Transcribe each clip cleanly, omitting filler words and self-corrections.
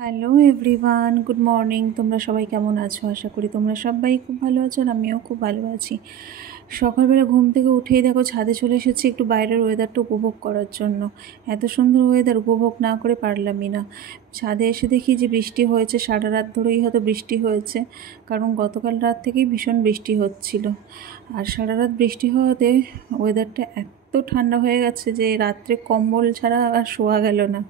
Hello everyone, good morning. তোমরা সবাই কেমন আছো? আশা করি তোমরা সবাই খুব ভালো আছো আর আমিও খুব ভালো আছি। সকালবেলা ঘুম থেকে উঠেই দেখো ছাদে চলে এসেছি একটু বাইরের ওয়েদারটা উপভোগ করার জন্য। এত সুন্দর ওয়েদার উপভোগ না করে পারলামই না। ছাদে এসে দেখি যে বৃষ্টি হয়েছে, সারা রাত ধরেই হয়তো বৃষ্টি হয়েছে, কারণ গতকাল রাত থেকেই ভীষণ বৃষ্টি হচ্ছিল। আর সারা রাত বৃষ্টি হওয়াতে ওয়েদারটা এত ঠান্ডা হয়ে গেছে যে রাত্রে কম্বল ছাড়া আর শোয়া গেল না।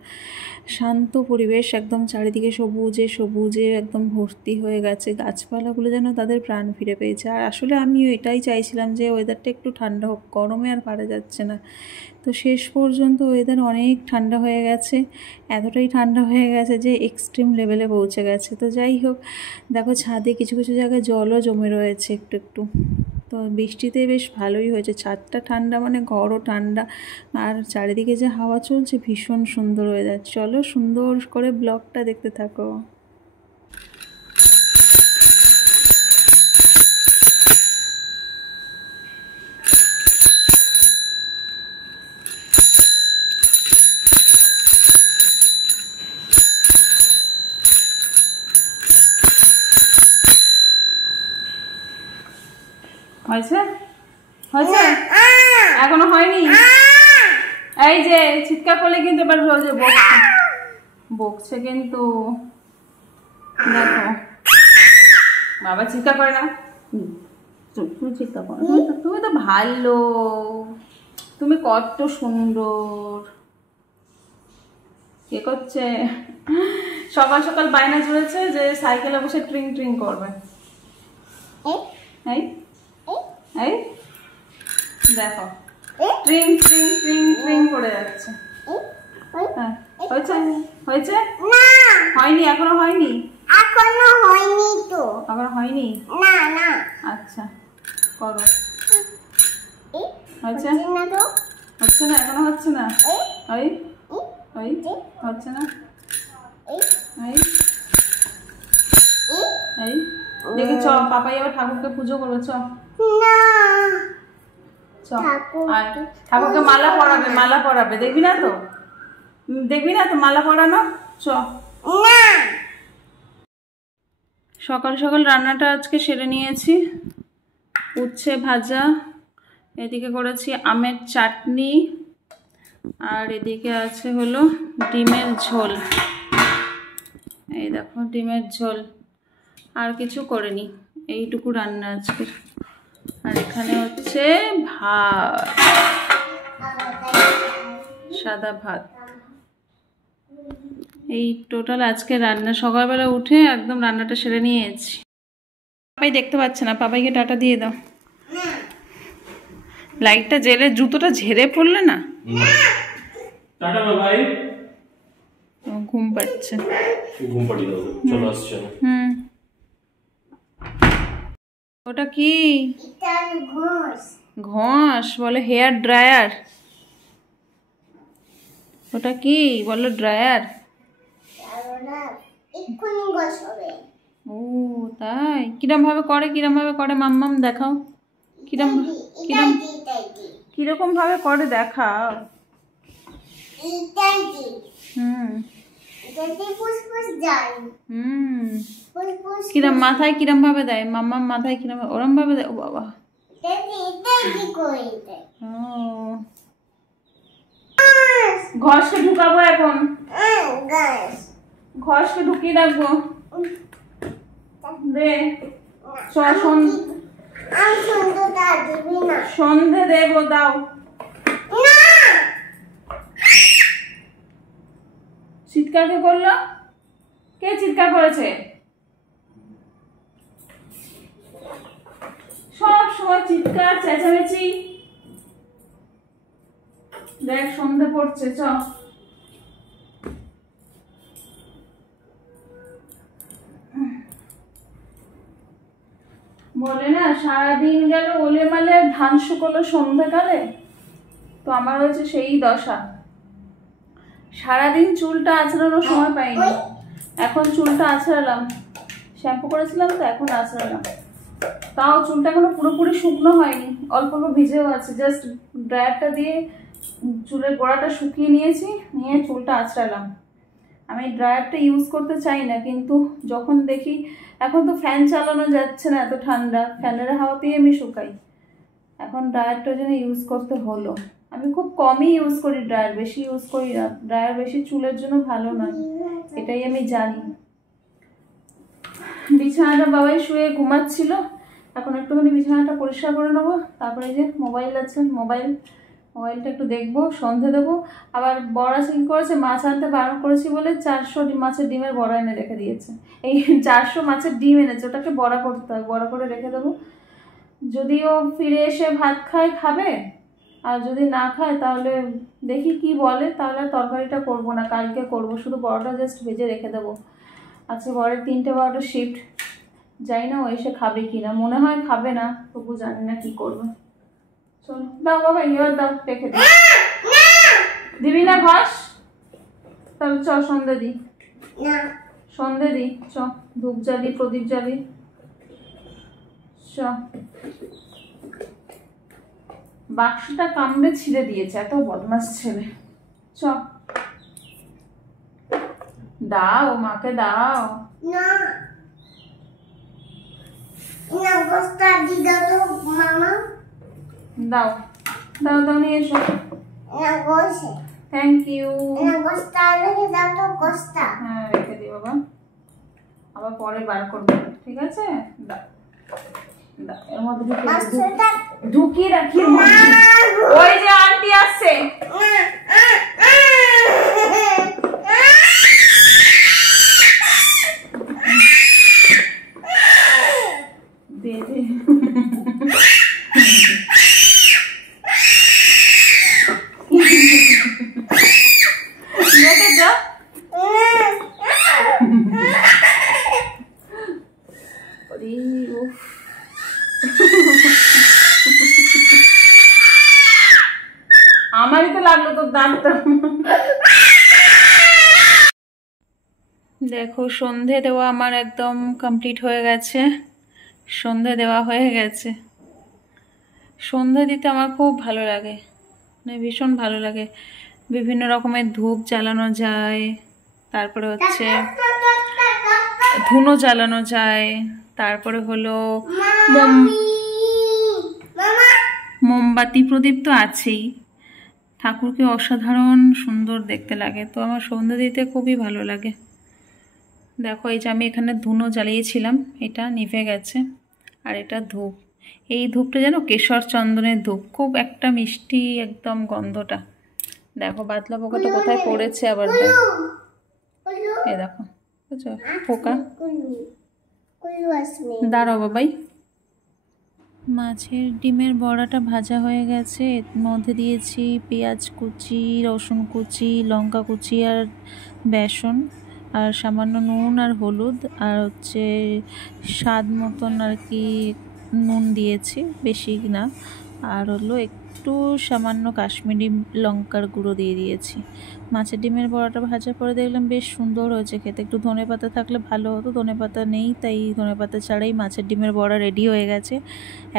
শান্ত পরিবেশ, একদম চারিদিকে সবুজে সবুজে একদম ভর্তি হয়ে গেছে। গাছপালাগুলো যেন তাদের প্রাণ ফিরে পেয়েছে। আর আসলে আমিও এটাই চাইছিলাম যে ওয়েদারটা একটু ঠান্ডা হোক, গরমে আর পারা যাচ্ছে না। তো শেষ পর্যন্ত ওয়েদার অনেক ঠান্ডা হয়ে গেছে, এতটাই ঠান্ডা হয়ে গেছে যে এক্সট্রিম লেভেলে পৌঁছে গেছে। তো যাই হোক, দেখো ছাদে কিছু কিছু জায়গায় জলও জমে রয়েছে একটু একটু। তো বৃষ্টিতে বেশ ভালোই হয়েছে, ছাদটা ঠান্ডা মানে ঘরও ঠান্ডা, আর চারিদিকে যে হাওয়া চলছে ভীষণ সুন্দর ওয়েদার। চলো সুন্দর করে ব্লগটা দেখতে থাকো। হয়েছে হয়েছে এখনো হয়নি। এই যে চিৎকার করলে কিন্তু এবার বকছে বকছে কিন্তু। দেখো বাবা চিৎকার করে না, তুমি চিৎকার করো। তুমি তো ভালো, তুমি কত সুন্দর। কে করছে? সকাল সকাল বায়না চলেছে যে সাইকেলে বসে ট্রিং ট্রিং করবে। এই এই দেখো ট্রিং ট্রিং ট্রিং ট্রিং করে যাচ্ছে। হ্যাঁ হয়েছে হয়েছে হয়নি এখনো হয়নি তো এখনো হয়নি না। আচ্ছা করো। হয়েছে হচ্ছে না এখনো হচ্ছে না। ওই ওই হচ্ছে না। এই এই দেখি চ পাপাই আবার ঠাকুরকে পুজো করবে। চ ঠাকুরকে মালা পরাবে, মালা পরাবে। দেখবি না তো, দেখবি না তো মালা পরানো। চ সকাল সকাল রান্নাটা আজকে সেরে নিয়েছি। উচ্ছে ভাজা, এদিকে করেছি আমের চাটনি, আর এদিকে আছে হলো ডিমের ঝোল। এই দেখো ডিমের ঝোল, আর কিছু করিনি, এইটুকু রান্না আজকে। আর এখানে হচ্ছে ভাত, সাদা ভাত। এই টোটাল আজকে রান্না। সকালবেলা উঠে একদম রান্নাটা সেরে নিয়েছি। পাপাই দেখতে পাচ্ছে না, পাপাইকে টাটা দিয়ে দাও। লাইটটা জেলে জুতোটা ঝেড়ে পড়লে না। টাটা বাবাই। ঘুম পাচ্ছে, ঘুম পাড়িয়ে দাও, চলে আসছে। ওটা কি? ঘষ বলে হেয়ার ড্রায়ার। ওটা কি বলো? ড্রায়ার। ও তাই? কিরম ভাবে করে, কিরম ভাবে করে মাম্মাম দেখাও। কিরম কিরম কিরকম ভাবে করে দেখাও। কিরম মাথায় কিরম ভাবে দেয় মাম্মাম? মাথায় কিরম ওরম ভাবে দেয়? ও বাবা, ঘষকে ঢুকাবো এখন, ঘষকে ঢুকিয়ে রাখবো। দে সন্ধে দেবো, দাও। চিৎকার কে করলো? কে চিৎকার করেছে? সব সময় চিৎকার চেঁচামেচি। দেখ সন্ধে পড়ছে, চ। বলে না সারাদিন গেল ওলে মালে, ধান শুকলো সন্ধ্যাকালে। তো আমার হচ্ছে সেই দশা। সারাদিন চুলটা আঁচড়ানোর সময় পাইনি, এখন চুলটা আঁচড়ালাম। শ্যাম্পু করেছিলাম তো এখন আঁচড়ালাম। তাও চুলটা এখনো পুরোপুরি শুকনো হয়নি, অল্প অল্প ভিজেও আছে। জাস্ট ড্রায়ারটা দিয়ে চুলের গোড়াটা শুকিয়ে নিয়েছি, নিয়ে চুলটা আঁচড়ালাম। আমি ড্রায়ারটা ইউজ করতে চাই না, কিন্তু যখন দেখি এখন তো ফ্যান চালানো যাচ্ছে না, এত ঠান্ডা, ফ্যানের হাওয়াতেই আমি শুকাই। এখন ড্রায়ারটা যেন ইউজ করতে হলো। আমি খুব কমই ইউজ করি ড্রায়ার, বেশি ইউজ করি না। ড্রায়ার বেশি চুলের জন্য ভালো নয়, এটাই আমি জানি। বিছানাটা বাবাই শুয়ে ঘুমাচ্ছিল, এখন একটুখানি বিছানাটা পরিষ্কার করে নেবো। তারপরে যে মোবাইল আছে, মোবাইলটা একটু দেখবো, সন্ধে দেবো। আবার বড়া কি করেছে, মাছ আনতে বারণ করেছি বলে 400 মাছের ডিমের বড়া এনে রেখে দিয়েছে। এই 400 মাছের ডিম এনেছে, ওটাকে বড়া করতে হবে, বড়া করে রেখে দেবো। যদিও ফিরে এসে ভাত খাবে, আর যদি না খায় তাহলে দেখি কি বলে, তাহলে তরকারিটা করবো না, কালকে করবো, শুধু বড়াটা জাস্ট ভেজে রেখে দেবো। আচ্ছা, বরের 3টে বড়াটা শিফট, জানি না ও এসে খাবে কিনা, মনে হয় খাবে না, তবু জানি না কি করবে। চল দাও বাবা, এবার দাও, রেখে দিই। দিবি না ঘাস? তাহলে চ সন্ধে দি, সন্ধে দি, চ ধূপ জ্বালি, প্রদীপ জ্বালি, চ। বাক্সটা কামড়ে ছিঁড়ে দিয়েছে, এত বদমাস ছেলে। চ দাও, মাকে দাও। দাও দাও দাও, নিয়ে এসো। Thank you. হ্যাঁ রেখে দিই বাবা, আবার পরে বার করবো, ঠিক আছে? দাও দাও, এর মধ্যে ঢুকিয়ে রাখি। ওই যে আন্টি আসছে, দে দে। আমারই তো লাগলো তোর দাঁতটা। দেখো সন্ধে দেওয়া আমার একদম কমপ্লিট হয়ে গেছে, সন্ধে দেওয়া হয়ে গেছে। সন্ধে দিতে আমার খুব ভালো লাগে, মানে ভীষণ ভালো লাগে। বিভিন্ন রকমের ধূপ জ্বালানো যায়, তারপরে হচ্ছে ধুনো জ্বালানো যায়, তারপরে হলো মোমবাতি, প্রদীপ তো আছেই। ঠাকুরকে অসাধারণ সুন্দর দেখতে লাগে, তো আমার সন্ধে দিতে খুবই ভালো লাগে। দেখো এই যে আমি এখানে ধুনো জ্বালিয়েছিলাম, এটা নিভে গেছে, আর এটা ধূপ। এই ধূপটা যেন কেশর চন্দনের ধূপ, খুব একটা মিষ্টি একদম গন্ধটা। দেখো বাতলা পোকাটা কোথায় পড়েছে আবার, দেখো এই দেখো, বুঝছো পোকা। দাঁড়াও বাবাই। মাছের ডিমের বড়াটা ভাজা হয়ে গেছে, এর মধ্যে দিয়েছি পেঁয়াজ কুচি, রসুন কুচি, লঙ্কা কুচি আর বেসন, আর সামান্য নুন আর হলুদ, আর হচ্ছে স্বাদ মতন আর কি নুন দিয়েছি, বেশি না। আর হলো একটু সামান্য কাশ্মীরি লঙ্কার গুঁড়ো দিয়ে দিয়েছি। মাছের ডিমের বড়াটা ভাজার পরে দেখলাম বেশ সুন্দর হয়েছে খেতে, একটু ধনেপাতা থাকলে ভালো হতো, ধনেপাতা নেই, তাই ধনেপাতা ছাড়াই মাছের ডিমের বড়া রেডি হয়ে গেছে।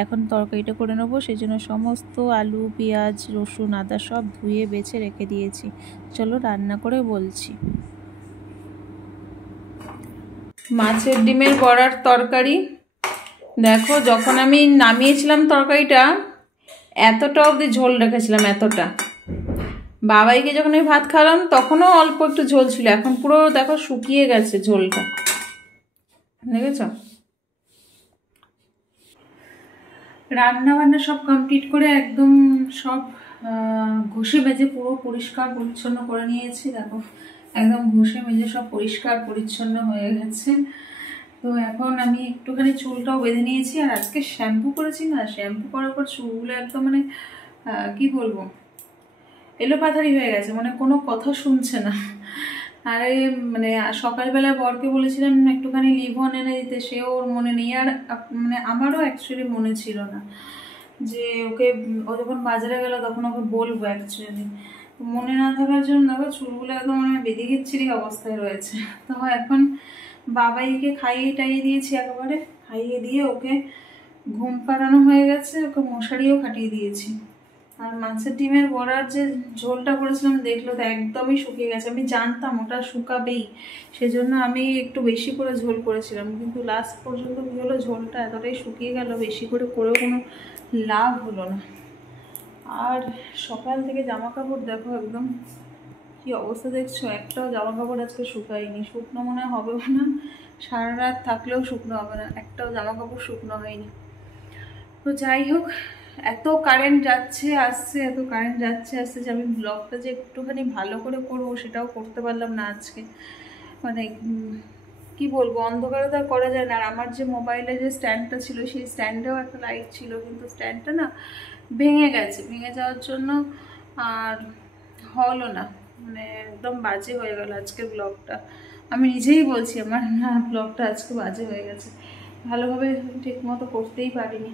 এখন তরকারিটা করে নেবো, সেই জন্য সমস্ত আলু, পেঁয়াজ, রসুন, আদা সব ধুয়ে বেছে রেখে দিয়েছি। চলো রান্না করে বলছি। মাছের ডিমের বড়ার তরকারি, দেখো যখন আমি নামিয়েছিলাম তরকারিটা এতটা অবধি ঝোল রেখেছিলাম, এতটা। বাবাইকে যখন আমি ভাত খাওয়ালাম তখনও অল্প একটু ঝোল ছিল, এখন পুরো দেখো শুকিয়ে গেছে ঝোলটা, দেখেছ? রান্না বান্না সব কমপ্লিট করে একদম সব ঘষে মেজে পুরো পরিষ্কার পরিচ্ছন্ন করে নিয়েছি। দেখো একদম ঘষে মেজে সব পরিষ্কার পরিচ্ছন্ন হয়ে গেছে। তো এখন আমি একটুখানি চুলটাও বেঁধে নিয়েছি, আর আজকে শ্যাম্পু করেছি না, শ্যাম্পু করার পর চুলগুলো একদম মানে কি বলবো, এলোপাথারি হয়ে গেছে, মানে কোনো কথা শুনছে না। আরে মানে সকালবেলা বরকে বলেছিলাম একটুখানি লিভন এনে দিতে, সেও ওর মনে নেই, আর মানে আমারও অ্যাকচুয়ালি মনে ছিল না যে ওকে, ও যখন বাজারে গেল তখন ওকে বলবো অ্যাকচুয়ালি, মনে না থাকার জন্য দেখো চুলগুলো একদম মানে বেঁধে গিচ্ছিরি অবস্থায় রয়েছে। তো এখন বাবাইকে খাইয়ে টাইয়ে দিয়েছি, একেবারে খাইয়ে দিয়ে ওকে ঘুম পাড়ানো হয়ে গেছে, ওকে মশারিও খাটিয়ে দিয়েছি। আর মাছের ডিমের বড়ার যে ঝোলটা করেছিলাম দেখলো তো একদমই শুকিয়ে গেছে। আমি জানতাম ওটা শুকাবেই, সেজন্য আমি একটু বেশি করে ঝোল করেছিলাম, কিন্তু লাস্ট পর্যন্ত কী হলো, ঝোলটা এতটাই শুকিয়ে গেল, বেশি করে করেও কোনো লাভ হলো না। আর সকাল থেকে জামা কাপড় দেখো একদম কি অবস্থা দেখছো, একটাও জামা কাপড় আজকে শুকায়নি, শুকনো মনে হবেও না, সারা রাত থাকলেও শুকনো হবে না, একটাও জামা কাপড় শুকনো হয়নি। তো যাই হোক, এত কারেন্ট যাচ্ছে আসছে, এত কারেন্ট যাচ্ছে আসছে যে আমি ব্লগটা যে একটুখানি ভালো করে করবো সেটাও করতে পারলাম না আজকে। মানে কি বলবো, অন্ধকারে তো আর করা যায় না। আর আমার যে মোবাইলে যে স্ট্যান্ডটা ছিল সেই স্ট্যান্ডেও একটা লাইট ছিল, কিন্তু স্ট্যান্ডটা না ভেঙে গেছে, ভেঙে যাওয়ার জন্য আর হলো না, মানে একদম বাজে হয়ে গেল আজকের ব্লগটা। আমি নিজেই বলছি আমার না ব্লগটা আজকে বাজে হয়ে গেছে, ভালোভাবে ঠিক মতো করতেই পারিনি।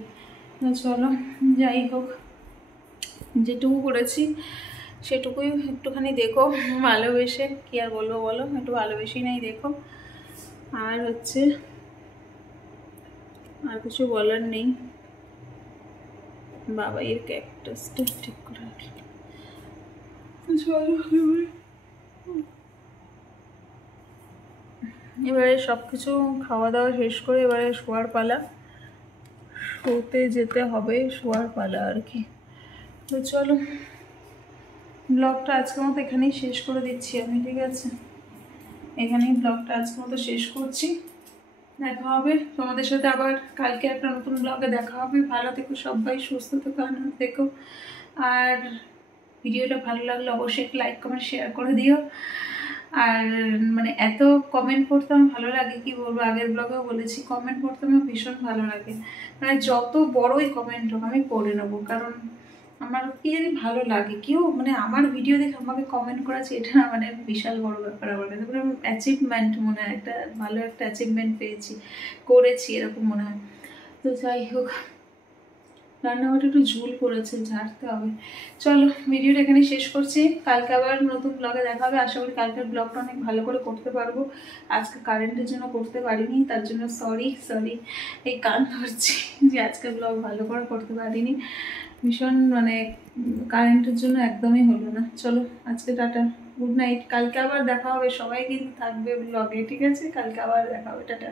চলো যাই হোক, যেটুকু করেছি সেটুকুই একটুখানি দেখো ভালোবেসে, কি আর বলবো বলো, একটু ভালোবেসেই নাই দেখো। আর হচ্ছে আর কিছু বলার নেই। বাবা এর ক্যাকটাসটা ঠিক করে রাখি। চলো এবারে সব কিছু খাওয়া দাওয়া শেষ করে এবারে শোয়ার পালা, শোতে যেতে হবে, শোয়ার পালা আর কি। তো চলো ব্লগটা আজকের মতো এখানেই শেষ করে দিচ্ছি আমি, ঠিক আছে? এখানেই ব্লগটা আজকের মতো শেষ করছি। দেখা হবে তোমাদের সাথে আবার কালকে একটা নতুন ব্লগে দেখা হবে। ভালো থেকো সবাই, সুস্থ থেকো, আনন্দ থেকো। আর ভিডিওটা ভালো লাগলে অবশ্যই একটা লাইক কমেন্ট শেয়ার করে দিও। আর মানে এত কমেন্ট পড়তে আমার ভালো লাগে, কি বলবো, আগের ব্লগেও বলেছি কমেন্ট পড়তে আমার ভীষণ ভালো লাগে। মানে যত বড়ই কমেন্ট হোক আমি পড়ে নেবো, কারণ আমার কি জানি ভালো লাগে। কেউ মানে আমার ভিডিও দেখে আমাকে কমেন্ট করেছে, এটা মানে বিশাল বড় ব্যাপার আমার কাছে, মানে অ্যাচিভমেন্ট মনে হয়, একটা ভালো একটা অ্যাচিভমেন্ট পেয়েছি, করেছি এরকম মনে হয়। তো যাই হোক, রান্নাঘরটা একটু ঝুল পড়েছে, ঝাড়তে হবে। চলো ভিডিওটা এখানে শেষ করছি, কালকে আবার নতুন ব্লগে দেখা হবে। আশা করি কালকের ব্লগটা অনেক ভালো করে করতে পারবো। আজকে কারেন্টের জন্য করতে পারিনি, তার জন্য সরি। এই কান ধরছি যে আজকে ব্লগ ভালো করে করতে পারিনি, ভীষণ মানে কারেন্টের জন্য একদমই হলো না। চলো আজকে টাটা, গুড নাইট। কালকে আবার দেখা হবে, সবাই কিন্তু থাকবে ব্লগে, ঠিক আছে? কালকে আবার দেখা হবে, টাটা।